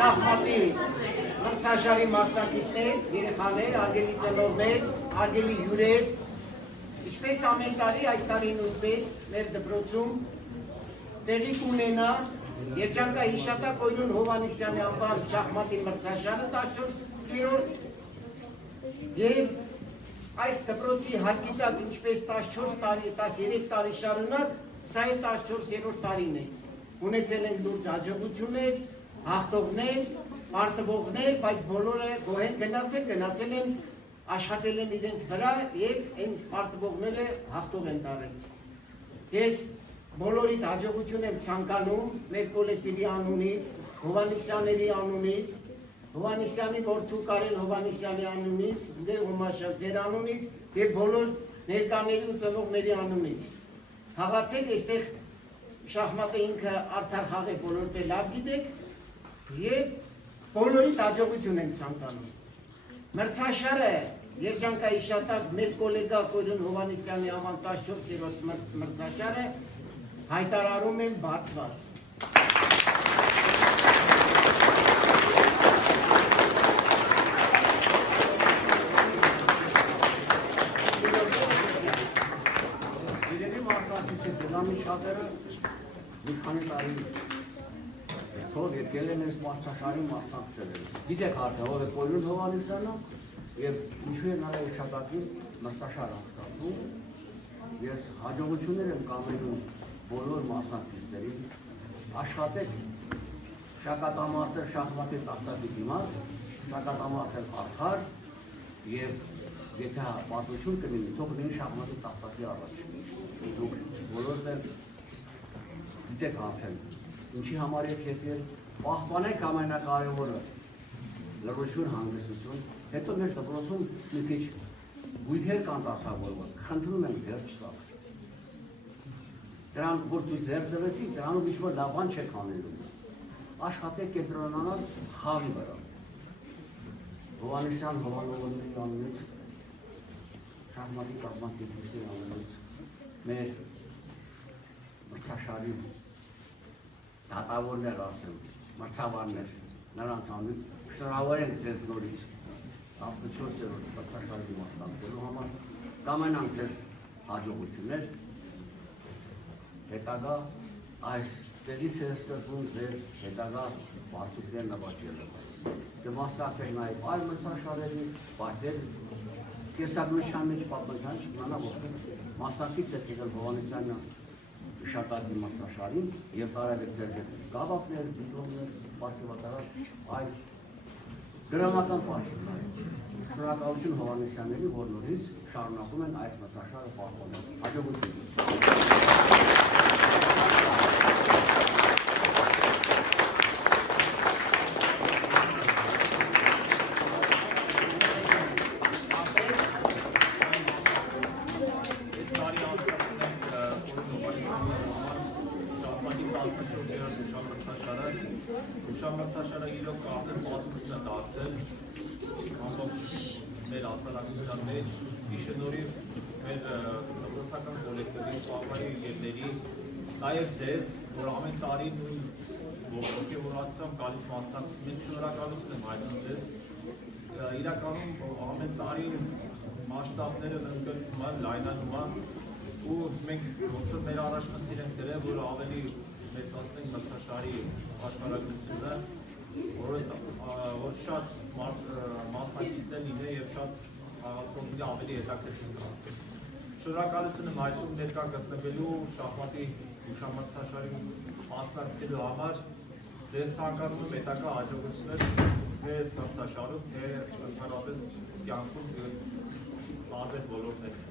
շախմատի մրցաշարի մասնակիցներ, երեխաներ, արգելի ծնողներ, արգելի հյուրեր, ինչպես ամեն տարի այս տարի նույնպես մեր դպրոցում տեղի կունենա Երջանկա Հիշատակ Օյրուն Հովհաննիսյանի անվան շախմատի մրցաշարը 14-րդ եւ այս դպրոցի հարկի տակ ինչպես 14 տարի, 13 տարի շարունակ, սա է 14-րդ տարին է։ Ունեցել ենք լուրջ հաջողություններ, հաղթողներ, պարտվողներ, բայց բոլորը գոհեն գնացել են, աշխատել են իրենց վրա եւ այն պարտվողները հաղթող են տարել։ Ես բոլորիդ հաջողություն եմ ցանկանում մեր կոլեկտիվի անունից, Հովհաննիսյանների անունից, Հովհաննիսյանի որդու Կարեն Հովհաննիսյանի անունից, Հոմաշա ձեր անունից եւ բոլոր ներկաների ու ծնողների անունից։ Խաղացեք այստեղ շախմատը ինքը արդար խաղ է, բոլորդ է լավ գիտեք եւ բոլորիդ հաջողություն ենք ցանկանում։ Մրցաշարը Երջանկա Հիշատակ մեր գոլեգա Օյրուն Հովհաննիսյանի անվան 14-րդ մրցաշարը հայտարարում են բացված։ Շատերը մի քանի տարի թող եկել են այս մրցաշարին մասնակցել են։ Գիտեք արդեն ով է Օյրուն Հովհաննիսյանը եւ ինչու է նա Հիշատակի մրցաշար անցկացնում։ Ես հաջողություններ եմ կամենում բոլոր մասնակիցներին։ Աշխատեք շակատամարտը շախմատի տախտակի դիմաց, շակատամարտը արդար եւ եթե պատմություն կլինի, թող լինի շախմատի տախտակի առաջ։ Դուք բոլորը գիտեք արդեն, ինչի համար եք եկել, պահպանեք ամենակարևորը լռություն, հանգստություն, հետո մեր դպրոցում մի քիչ գույքեր կան դասավորված, խնդրում ենք ձեր չտաք։ Դրան, որ դու ձեր դրեցիք, դրանով ինչ-որ լավ բան չեք անելու։ Աշխատեք կենտրոնանալ խաղի վրա։ Հովհաննիսյան Հովհաննիսյանի անունից, շախմատի կազմակերպիչների անունից մեր մրցաշարի դատավորներ ասեմ, մրցավարներ, նրանց անունից շնորհավոր ենք ձեզ նորից 14-րդ մրցաշարի մասնակցելու համար, կամենանք ձեզ հաջողություններ, հետագա այս տեղից է սկսվում ձեր հետագա բարձուկներ նվաճելը։ Կմասնակցեք նաև այլ մրցաշարերի, բայց ձեր կեսագրության մեջ պատմության չկնանա ողջ մասնակից եք եկել Հովհաննիսյանի Հիշատակի մրցաշարին եւ տարել եք ձեր հետ գավաթներ, դիպլոմներ, բարձրավարար այլ դրամական պարտքեր։ Շնորհակալություն Հովհաննիսյանների, որ նորից շարունակում են այս մրցաշարը պահպանել։ Հաջողություն։ Մրցաշարը իրոք արդեն պատմություն է դարձել ամբողջ մեր հասարակության մեջ, ի շնորհիվ մեր դպրոցական կոլեկտիվի պահպանի ելների, նաև ձեզ, որ ամեն տարի նույն ոգևորվածությամբ գալիս մասնակցում եք, շնորհակալություն եմ հայտնում ձեզ։ Իրականում ամեն տարի մասշտաբները ընդգրկում են, լայնանում են, ու մենք ոնց որ մեր առաջնորդին ենք դրել, որ ավելի մեծացնենք մրցաշարի աշխարհագրությունը, որ շատ մասնակիցներ լինեն եւ շատ խաղացողների ավելի հետաքրքիր դարձնեն։ Շնորհակալություն եմ հայտնում ներկա գտնվելու շախմատի հուշամրցաշարի մասնակցելու համար։ Ձեզ ցանկանում եմ հետագա հաջողություններ թե մրցաշարում, թե ընդհանրապես կյանքում տարբեր ոլորտներում։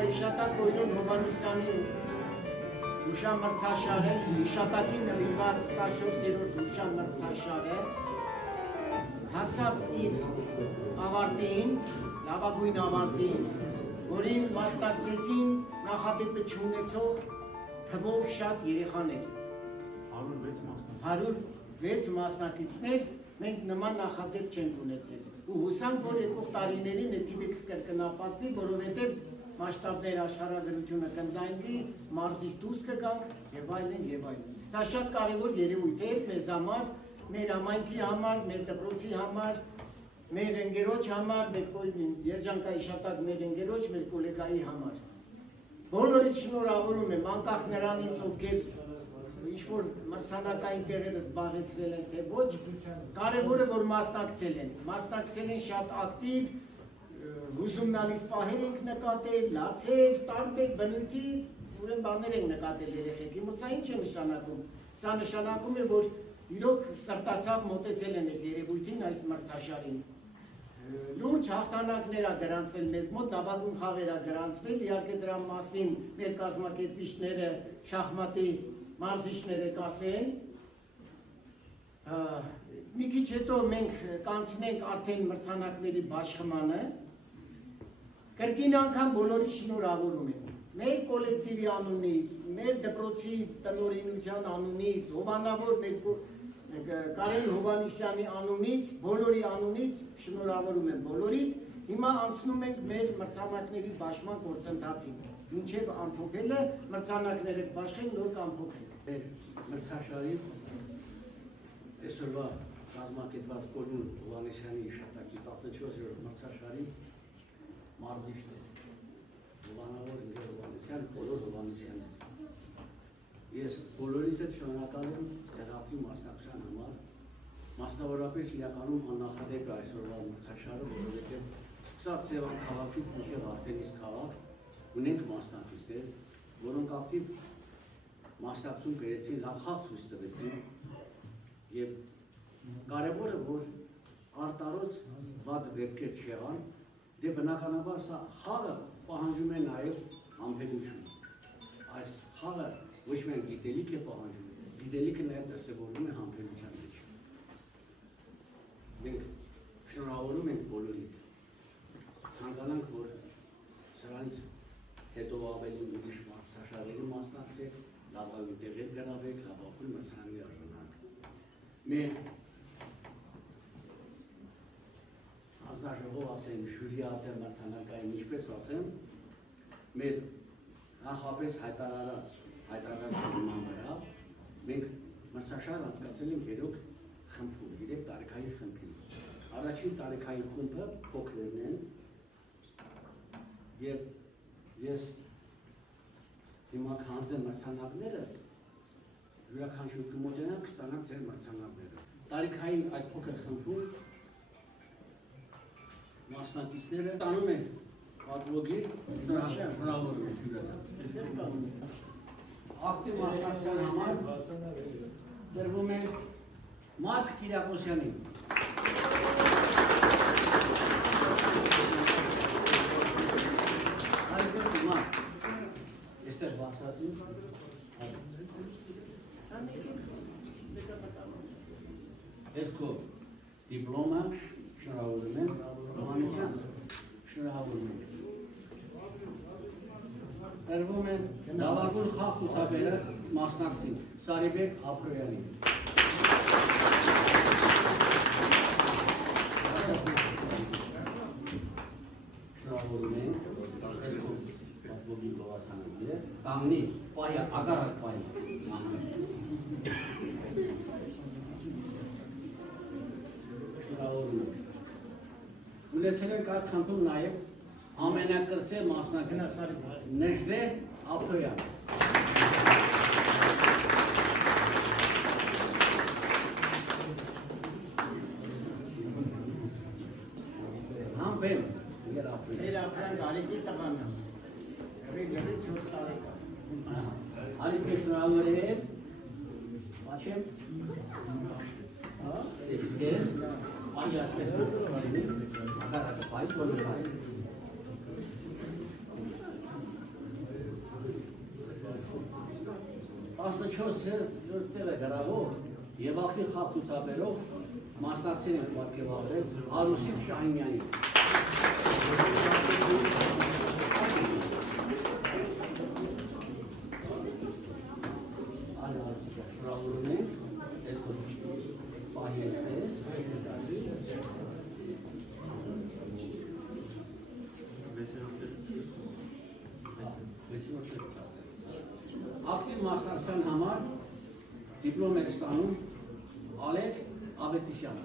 Երջանկա Կոյրուն Հովհաննիսյանի հուշամրցաշարը, հիշատակին նվիրված 14-րդ հուշամրցաշարը հասավ իր ավարտին, լավագույն ավարտին, որին մասնակցեցին նախադեպը չունեցող թվով շատ երեխաներ։ 106 մասնակիցներ, մենք նման նախադեպ չենք ունեցել։ Ու հուսանք, որ եկող տարիներին էդիվեք կրկնապատվի, որովհետև մասշտաբներ աշխարհագրությունը կնդայնվի, մարզից դուրս կգանք եւ այլն եւ այլն։ Դա շատ կարեւոր երևույթ է մեզ համար, մեր համայնքի համար, մեր դպրոցի համար, մեր ընկերոջ համար, մեր Երջանկայի շատակ մեր ընկերոջ, մեր գոլեգայի համար։ Բոլորից շնորհավորում եմ, անկախ նրանից, ովքեր ինչ-որ մրցանակային տեղերը զբաղեցրել են, թե ոչ, կարևորը, որ մասնակցել են շատ ակտիվ, հուզումնալից պահեր ենք նկատել, լացեր, տարբեր բնույթի, ուրեմն բաներ ենք նկատել երեխեքի, մոտ ինչ է նշանակում։ Սա նշանակում է, որ իրոք սրտացավ մոտեցել են այս երևույթին, այս մրցաշարին։ Լուրջ հաղթանակներ ա գրանցվել մեզ մոտ, լավագույն խաղեր ա գրանցվել, իհարկե դրա մասին մեր կազմակերպիչները, շախմատի մարզիչները կասեն։ Մի քիչ հետո մենք կանցնենք արդեն մրցանակների բաշխմանը։ Կրկին անգամ բոլորի շնորհավորում եմ։ Մեր կոլեկտիվի անունից, մեր դպրոցի տնօրինության անունից, հովանավոր մեր Կարեն Հովհաննիսյանի անունից, բոլորի անունից շնորհավորում եմ բոլորիդ։ Հիմա անցնում ենք մեր մրցանակների բաշխման գործընթացին։ Մինչև ամփոփելը մրցանակները կբաշխեն, նոր կամփոփենք։ Մրցաշարի այսօրվա կազմակերպված Կորյուն Հովհաննիսյանի հիշատակի 14-րդ մրցաշարի մարզիչներ, Հովանավոր Ինգեր Հովհաննիսյան, բոլոր Հովհաննիսյաններ։ Ես բոլորիս հետ շնորհակալ եմ ձեռապի մասնակցության համար, մասնավորապես իրականում աննախադեպ է այսօրվա մրցաշարը, որովհետև սկսած Սևան քաղաքից մինչև Արտենիս քաղաք ունենք մասնակիցներ, որոնք ակտիվ մասնակցություն կրեցին, լավ խաղ ցույց տվեցին եւ կարևորը որ արտարոց վատ վեպքեր չեղան, դե բնականաբար սա խաղը պահանջում է նաեւ համբերություն։ Այս խաղը ոչ միայն գիտելիք է պահանջում, գիտելիքը նաեւ դրսևորվում է համբերության մեջ։ Մենք շնորհավորում ենք բոլորիդ, ցանկանանք, որ սրանից հետո ավելի ուրիշ մրցաշարերի մասնակցեք, լավագույն տեղեր գրավեք, լավագույն մրցանակներ արժանացեք։ Մեր ազնաժողով ասեմ, ժյուրի ասեմ, մրցանակային, ինչպես ասեմ, մեր նախապես հայտարարած նման վրա, մենք մրցաշար անցկացել ենք 3 խմբում, 3 տարիքային խմբում։ Առաջին տարիքային խումբը փոքրերն են եւ ես հիմա կանցնեմ մրցանակները, յուրաքանչյուր կմոտենանք կստանանք ձեր մրցանակները։ Տարիքային այդ փոքր խմբում մասնակիցները ստանում են պատվոգիր, շնորհավորում եմ հյուրերը։ Ակտիվ մասնակցության համար դրվում է Մարկ Կիրակոսյանին։ Այդպես Մարկ, այստեղ բացածին։ Այդ քո դիպլոմը շնորհավորում եմ, Հովհաննիսյան, շնորհավորում եմ։ Տրվում է լավագույն խաղ ցուցաբերած մասնակցին Սարիբեկ Աբրոյանին։ Շնորհավորում ենք, պատվոգի գովասանանն է, կանգնի, պահյա, ագարակ պահյա։ Շնորհավորում ենք։ Ունեցել ենք այդ խմբում նաև ամենակրծե մասնակից Նժդե Աբրոյան։ Համբեմ Մեր Աբրոյան Արիկի տղան է։ Գրի 4 տարեկան։ Արիկի շնորհավորել։ Բաչեմ։ Ես այ ասպես ագարակը պայ բոլորը։ 14 տեղը գրավող եւ ակտիվ խաղ ցուցաբերող մասնակցել են պատկերավորել Արուսիկ Շահիմյանին։ Շնորհավորում ենք, այս պահի այսպես։ Ակտիվ մասնակցության համար դիպլոմ է ստանում Ալեք Ավետիսյանը։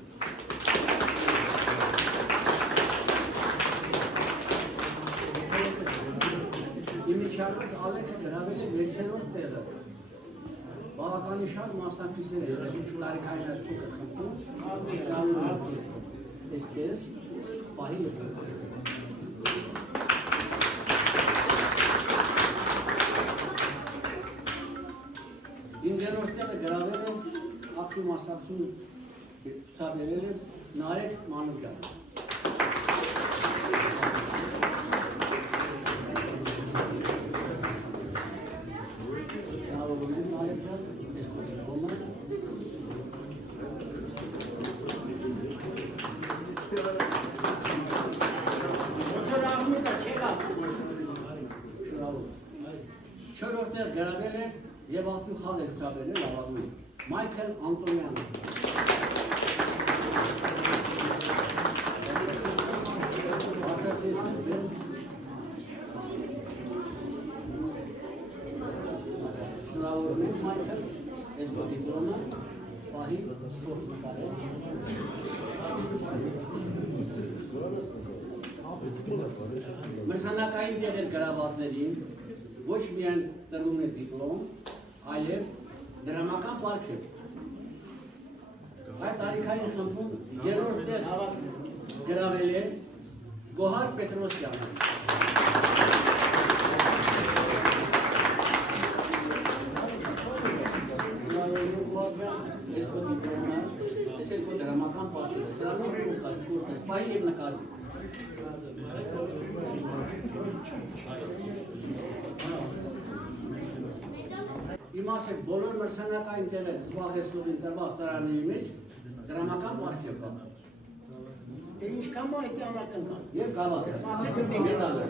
Իմիջիալից Ալեքը գրավել է 6-րդ տեղը։ Բավականին մասնակիցներ են, տարիքային այսպուկը խնդում, այսպես, պահի Ինգերորդ տեղը գրավել է ակտիվ մասնակցություն ցուցաբերել է Նարեկ Մանուկյանը։ Չորրորդ տեղ գրավել է եւ ակտիվ խաղ է ցուցաբերել լավագույն Մայքել Անտոնյանը։ Շնորհավորում եմ Մայքել, այս դիպլոմը պահի մրցանակային տեղեր գրավվածներին ոչ միայն տրվում է դիպլոմ, այլև դրամական պարգև։ Այդ տարիքային խմբում երրորդ տեղ գրավել է Գոհար Պետրոսյանը։ Այս երկու դրամական պարգև, սրանով կուրս պահի և նկարվի։ Իմասեք բոլոր մրցանակային տեղեր զբաղեցնողին տրված ծրարների մեջ դրամական պարգև կա։ Ինչքան այդ անակնկալ։ Եվ գավաթը, մեդալը։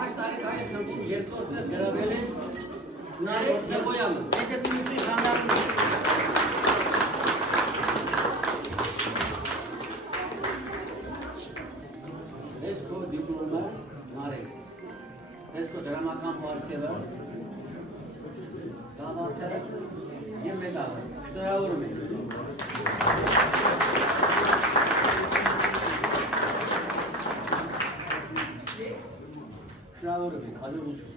Այս տարիքային խմբում երկրորդ տեղ գրավել է Նարեկ Նեբոյանը։ Եկե դիմիսի խանդարում է։ Այս քո դիպլոմը Նարեկ։ Այս քո դրամական պարգևը, գավաթը և մեդալը։ Շնորհավորում ենք։ Շնորհավորում ենք, հաջողություն։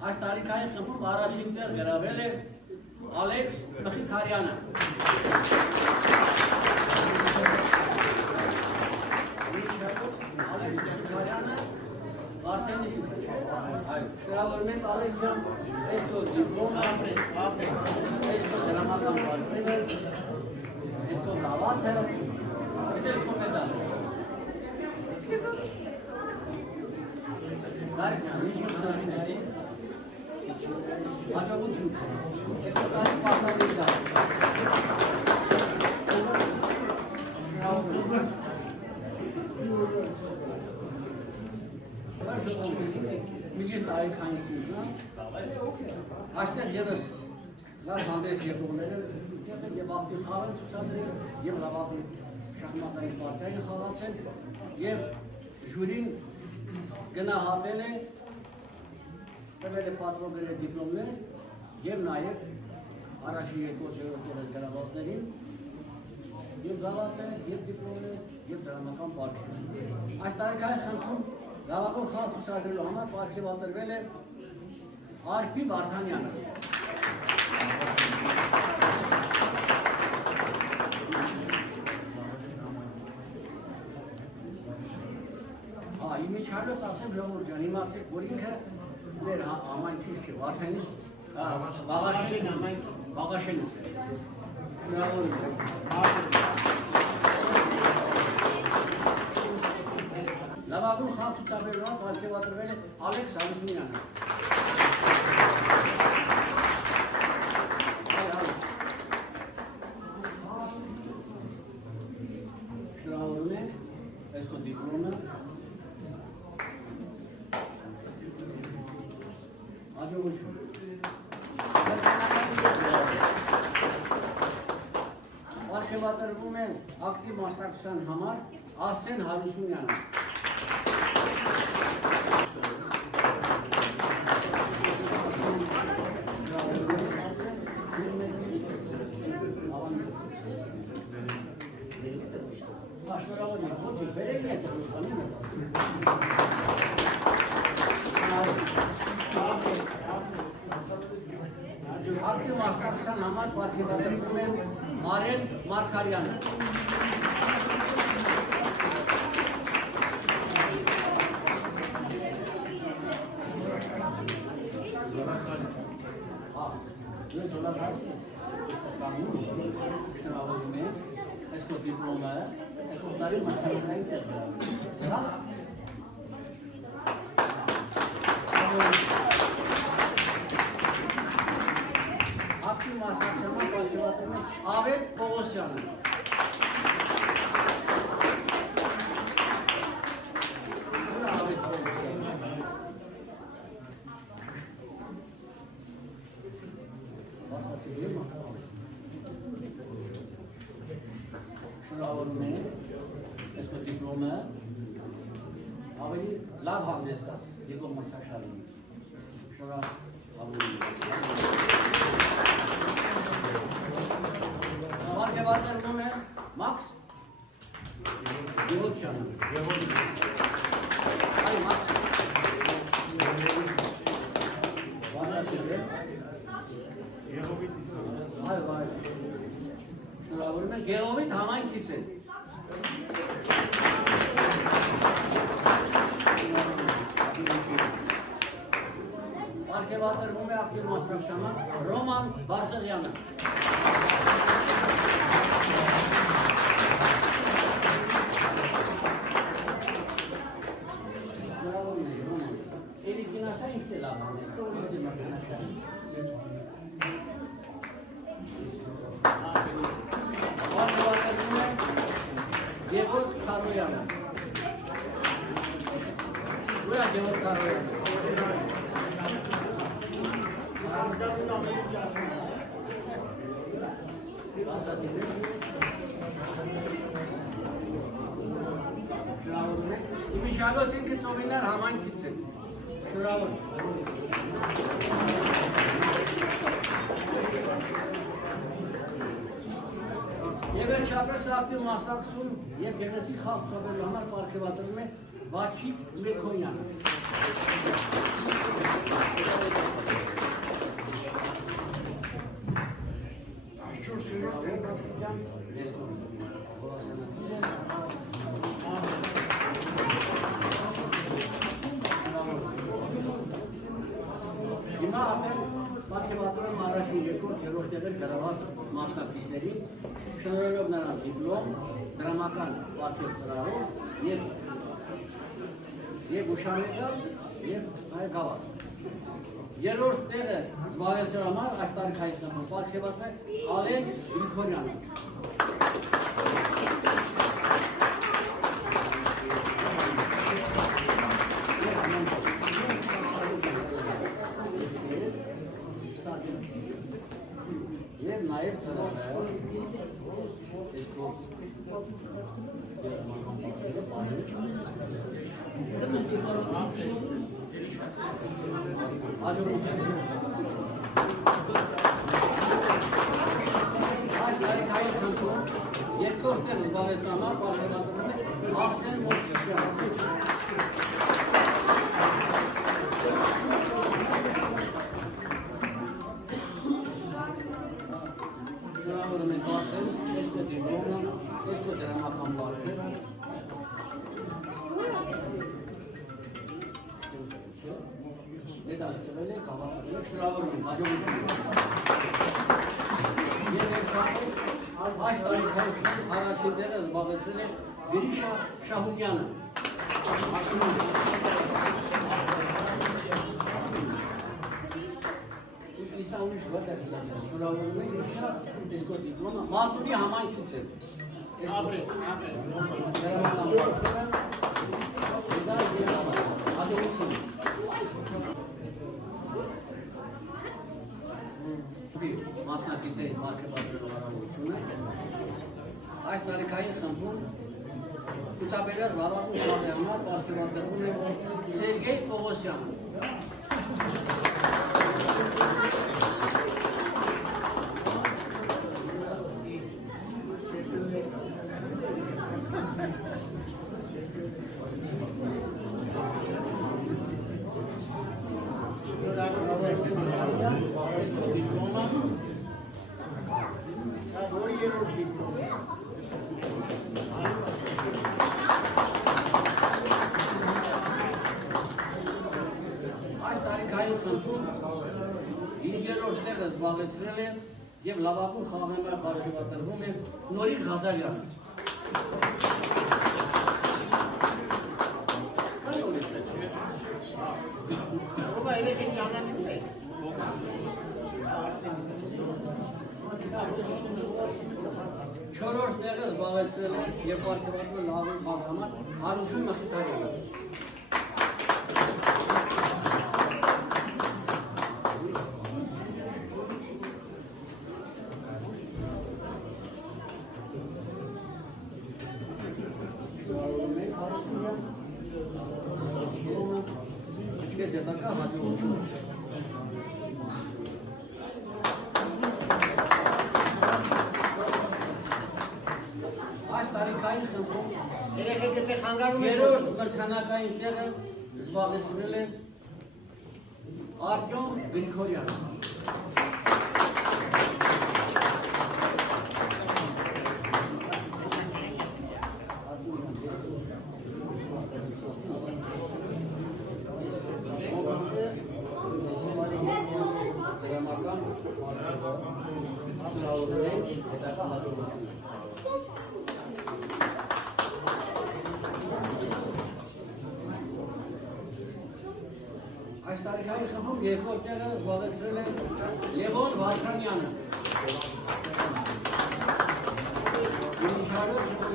Այս տարիքային խմբում առաջին տեղ գրավել է Ալեքս Մխիթարյանը։ Ալեքս Մխիթարյանը արդեն իշուց չէ։ Շնորհավորում ենք Ալեքս ջան, այս քո դիպլոմ, այս քո դրամական պարգևը, այս քո գավաթը, այս քո մեդալը։ Հաջողություն։ Հետո կարի պարտավորի դա։ Միջև տարիքայինությունը, այստեղ ևս լավ հանդես եկողները և ակտիվ խաղ են ցուցադրել, և լավագույն շախմատային պարտիային խաղացել, և ժյուրին գնահատել է, տվել է պատվոգրել դիպլոմներ և նաև առաջին երկրորդ տեղեր գրավվածներին և գավաթը, և դիպլոմներ, և դրամական պարգև։ Այս տարիքային խմբում լավագույն խաղ ցուցադրելու համար պարգևատրվել է Արփի Վարդանյանը։ Իմիջիալից ասեմ ժողովուրդ ջան, իմացեք, որ ինքը մեր համայնքից չէ, Վարդանից Բաղաշենից է։ Շնորհավորում եմ։ լավագույն խաղ ցուցաբերողը պատկերատրվել է Ալեքս Հարությունյանը։ Շնորհավորում ենք, այս քո դիպլոմը հաջողություն։ Պատկերատրվում է ակտիվ մասնակցության համար Արսեն Հարությունյանը։ Ակտիվ մասնակցության համար պատկերատրվում է Մարել Մարգարյանը։ Ակտիվ մասնակցության պատկերատրվում է Ավետ Պողոսյանը։ Շնորհավորում եմ, այս քո դիպլոմը ավելի լավ հանդես գաս Եգոր Մրցաշարին։ Շնորհավորում եմ։ Պատկերատրվում է Մաքս Գևորգյանը։ Այ Մաքս։ Այ վայ։ Շնորհավորում եմ Գեղովիտ համայնքից է։ Պատկերատրվում է ակտիվ մասնակցության Ռոման Բարսեղյանը։ Շնորհավորում եմ Ռոման։ Էլիկինասա ինքն է լավ հանդես, կողմից է մրցանակային։ Պատկերատրվում է Գևորգ Քարոյանը։ Ո՞ւր է Գևորգ Քարոյանը։ Շնորհավորում եմ։ Իմիշալոց ինքը ծովիներ համայնքից է։ Շնորհավոր։ Եվ վերջապես ակտիվ մասնակցում եւ գեղեցիկ խաղ ցուցաբերելու համար պատկերատրվում է Վաչիկ Մեքոնյանը։ Հիմա արդեն պատկերատրում առաջին երկրորդ երրորդ տեղեր գրաված մասնակիցներին, շնորհելով նրանց դիպլոմ, դրամական պատկեր ծրարով եւ ուշամեդալ եւ գավաթ։ Երրորդ տեղը զբաղեցրել համար այս տարիքային խմբում պատկերատրել Ալեն Գրիգորյանը։ Եվ նաև ծրարը այս տարիքային խմբում երկրորդ տեղը զբաղեցրել համար պատկերատրվում է Արսեն Մովսիսյանը։ Շնորհավորում ենք Արսեն, այս քո դիպլոմը, այս քո դրամական պատկերը։ Մեդալ տվել եք, հավաքել եք, շնորհավորում ենք, հաջողություն։ Եվ այս տարիքային առաջին տեղը զբաղեցրել է Գրիշա Շահումյանը։ Ուրիշ ոչ է զգացել, շնորհավորում եմ դիսկո դիպլոմը, մարդուի համանցուց է։ Ապրեց։ Մասնակիցների մարգարեթոնի հարավությունը այս տարիքային խմբում ցուցաբերած լավագույն խաղի համար պատասխանատու է Սերգեյ Պողոսյանը։ Զբաղեցրել է և լավագույն խաղի պատասխանատվում է Նորիկ Ղազարյանը։ Ո՞վ է երեքին ճանաչում եք։ Չորրորդ տեղը զբաղեցրել է և պատասխանատվում լավագույն խաղի համար Հարություն Մխիթարյանը։ Այս տարիքային խմբում երրորդ մրցանակային տեղը զբաղեցրել է Արտյոմ Գրիգորյանը։ Այս տարիքային խմբում երկրորդ տեղը զբաղեցրել է Լևոն Վարդանյանը։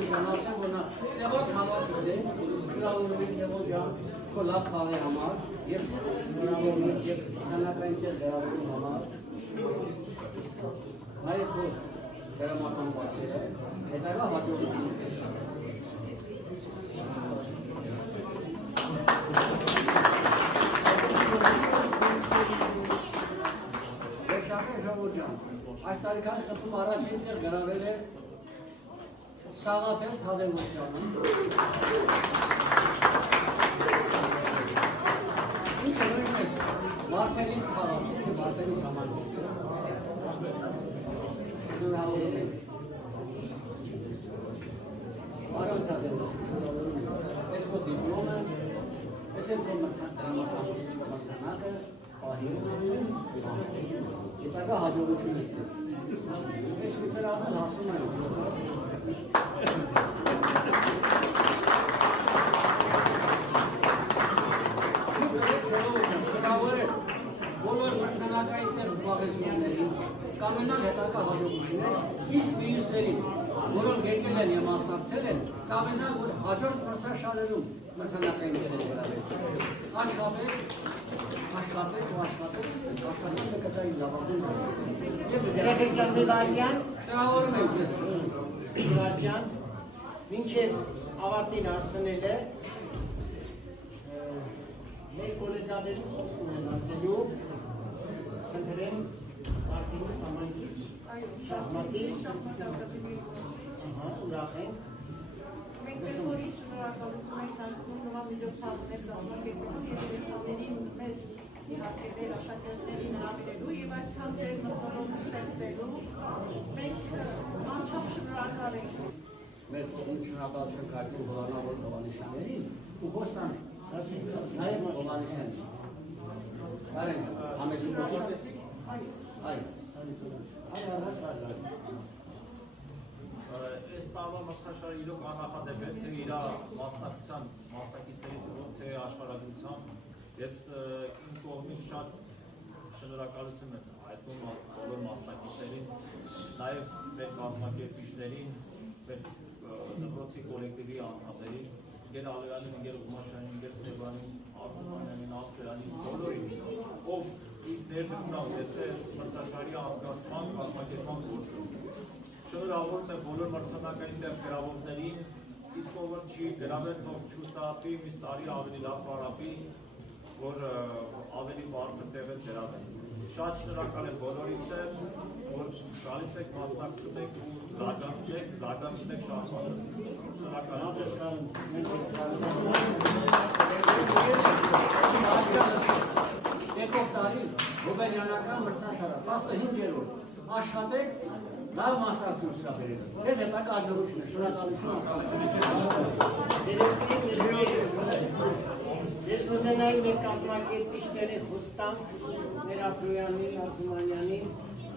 Ժանացեմ, որ նա Սևոն քաղաքից է, շնորհավորում ենք Լևոն ջան, քո լավ խաղի համար և սանակային տեղ գրավելու համար։ Այդ որ դրամական բացել է, հետագա հաջողություն։ Այս տարիքային խմբում առաջին տեղ գրավել է Սաղաթել Հադևոսյանը։ Ինքը նույնպես Վարդենից քաղաքից է, Վարդենից համայնքից է։ Շնորհավորում ենք։ Արոն Թադևոսյան, շնորհավորում ենք։ Այս քո դիպլոմը, այս էլ քո դրամատուրգիական Հետագա հաջողություն եք դες։ Ես վիցերանել հասում եմ։ Շնորհավոր եմ բոլոր մրցանակային տեղ զբաղեցնողներին, կամենալ հետագա հաջողություններ, իսկ մյուսներին, որոնք եկել են և մասնակցել են, կամենալ, որ հաջորդ մրցաշարերում մրցանակային տեղ են գրավել։ Աշխատեք ու աշխատեք կտային լավագույն Երեխեք ջան Միլարյան, շնորհավորում ենք ձեզ։ Միլարյան, մինչև ավարտին հասցնել է, մեր կոլեգաներում խոսում են ասելու, խնդրեմ Արտինի համայնքից, շախմատի, ուրախ ենք։ Մենք բոլորի շնորհակալություն ենք հայտնում նման միջոցառումներ կազմակերպելու և երեխաներին մեզ իհարկե աշակերտներին հրավիրելու և այս համտեր մթնոլորտ ստեղծելու մենք անչափ շնորհակալ ենք։ Մեր շնորհակալություն կարգում Հովանավոր Հովհաննիսյաններին ու Խոստան նաև Հովհաննիսյանին։ Բարև, համեցում ողջունեցիք։ Այո։ Այո, առաջ։ այս տարվա մրցաշարը իրոք աննախադեպ է, թե իր մասնակիցների թվով, թե աշխարհագրությամբ։ Ես իմ կողմից շատ շնորհակալություն եմ հայտնում բոլոր մասնակիցներին, նաև մեր կազմակերպիչներին, մեր դպրոցի կոլեկտիվի անդամներին, Գեր Ալեյանին, Գեր Ղումաշյանին, Գեր Սևյանին, Արտումանյանին, Ալպերանին, բոլորին, ով ներդրում է ունեցել մրցաշարի անցկացման կազմակերպման գործում։ Շնորհավորում եմ բոլոր մրցանակային գրավողներին, իսկ ով չի գրավել, թող չհուսահատվի, մյուս տարի ավելի լավ պարապի, որ ավելի բարձր տեղ է գրավել։ Շատ շնորհակալ եմ բոլորից եմ, որ գալիս եք, մասնակցում եք ու զարգացնում եք շարժումը։ Շնորհակալ Եկող տարի Ռուբելյանական մրցաշարը 15-րդ աշխատեք լավ մասնակցություն բերել։ Ձեզ հետագա հաջողություն է, շնորհակալություն Ես կուզենայի մեր կազմակերպիչների խոստանք, մեր Աբրոյանին, Արտումանյանին,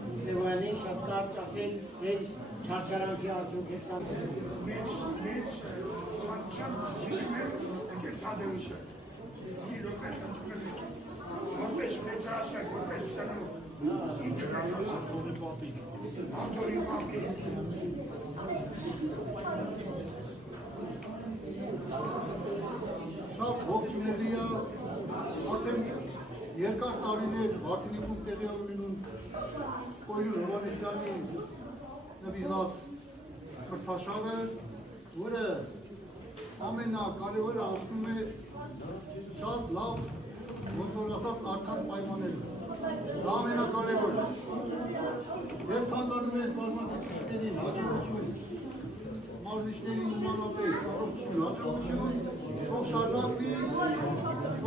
Սևյանին շատ կարճ ասել ձեր չարչարանքի արդյունք է սա։ Շատ ողջունելի է, արդեն երկար տարիներ Վարդենիքում տեղի ունենում Կոյուն Հովհաննիսյանի նվիրված մրցաշարը, որը ամենակարևորը անցնում է շատ լավ, ոնց որ ասած արդար պայմաններում։ Դա ամենակարևորը։ Ես ցանկանում եմ կազմակերպիչներին հաջողություն, մարզիչներին նմանապես առողջություն, հաջողություն, ով շարունակվի,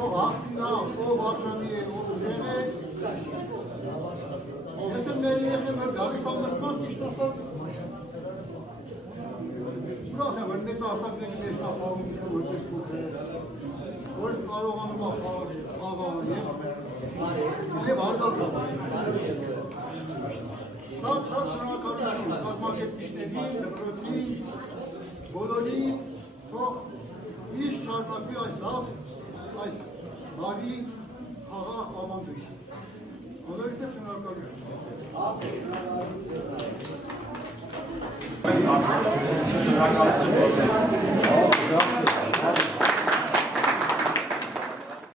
ով հաղթի նա, ով ակրամի է, ով ուժեղ է։ Ես եմ մեր երեխեմ, որ գալիս ամրցման ճիշտ ասած, ուրախ եմ, որ մեծ ասակների մեջ նախավորություն որպես կուտ է, որ կարողանում աղաղ և արգակապ։ Շատ շնորհակալություն կազմակերպիչներին, դպրոցին, բոլորին, թող միշտ շարունակվի այս լավ, այս բարի խաղաղ ավանդույթը։ Բոլորից է շնորհակալություն։ Շնորհակալություն։